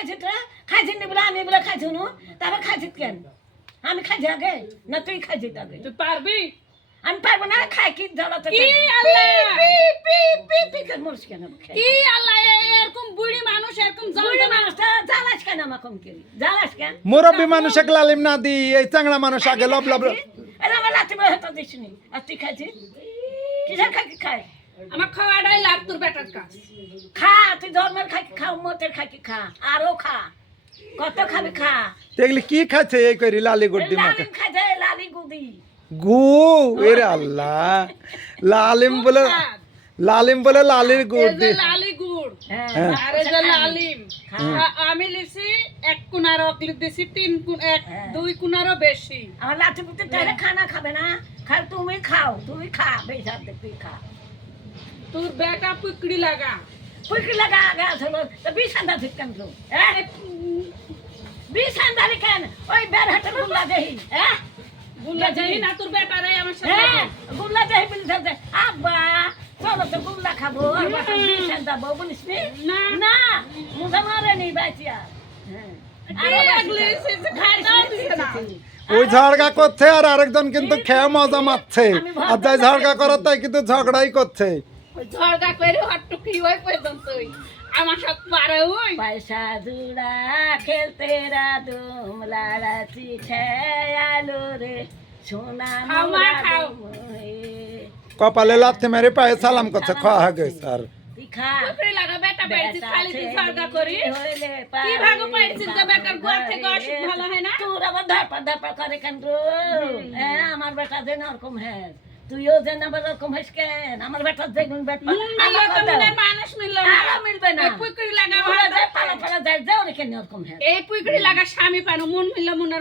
খাইছিস রে খাইছিস নি বলে আমি বলে খাইছি নু তারপর খাইছিস কেন আমি খাইছি আগে না তুই খাইছিস আগে তুই পারবি আমি পারবো না খাই কি জ্বালাতে কি আল্লাহ পি পি পি পি করে মরছ কেন কি আল্লাহ এরকম বুড়ি মানুষ এরকম বুড়ি জন্ম মানুষটা জ্বালাস কেন আমাকে করি জ্বালাস কেন মুরব্বী মানুষে লালিম না দি এই চাংড়া মানুষ আগে লব লব এরা আমার লাঠি বয়ে হাতে দিস নি আর তুই খাইছিস কিসের খাই খাই আমার খাওয়াটাই লাগ তোর বেটার কাজ খা তুই জন্মের খাই খা মতের খাই খা আরো খা কত খাবি খা দেখলি কি খাচ্ছে এই করি লালি গুড়ি মাকে লালিম খাইছে লালি গুদি গু এরে আল্লাহ লালিম বলে লালির গুড় এই যে দি লালি গুড় হ্যাঁ আর এই যে লালিম আমি লিছি 1 কুনার অকলিপ দিছি 3 কুন 2 কুনারও বেশি আমার লাঠি পুতে তাহলে খানা খাবে না খাল তুমি খাও তুই খা বেশার দে তুই খা তোর বেটা পুকড়ি লাগা পুকি লাগা আগে আসলো তো বিছান্দা ঠিক কেন তো হ্যাঁ বিছান্দারি কেন ওই বের হাটের গুল্লা দেহি হ্যাঁ গুল্লা যাই না তোর বেটারে আমার সাথে হ্যাঁ গুল্লা দেহি বলি ধরতে আব্বা চলো তো গুল্লা খাবো আর বাটা বিছান্দা বউ বলিস নি না না মুদা মারে নি বাইচিয়া হ্যাঁ কি লাগলে সে খাইদাও দিছে না ওই ঝগড়া করছে আর আরেকজন কিন্তু খেয়ে মজা মারছে আর যাই ঝগড়া করে তাই কিন্তু ঝগড়াই করছে ওই ঝগড়া করে হট্টুকি হই পর্যন্তই আমার সব পারে ওই पैसा जुड़ा खेलते राधुम लाड़ा आलो रे सोना खाओ माँ, खाओ। কপালে লাথি মেরে পায়ে সালাম করছে খাওয়া গেছে আর दिखा পুকড়ি লাগা বেটা পাইছিস খালি তুই ঝগড়া করি কি ভাগো পাইছিস যে বেটার গোয়া থেকে অসুখ ভালো হয় না তোর আবার ধাপা করে কেন আমার বেটা যেন ওরকম হ্যাঁ তুইও যেন আবার ওরকম হইস কেন আমার বেটা যেগুন বেটা মিললো তো মনের মানুষ মিললো না আরো মিলবে না এই পুকড়ি লাগা পালা পালা যায় যাও রে কেন ওরকম হ্যাঁ এই পুকড়ি লাগা স্বামী পানো মন মিললো মনের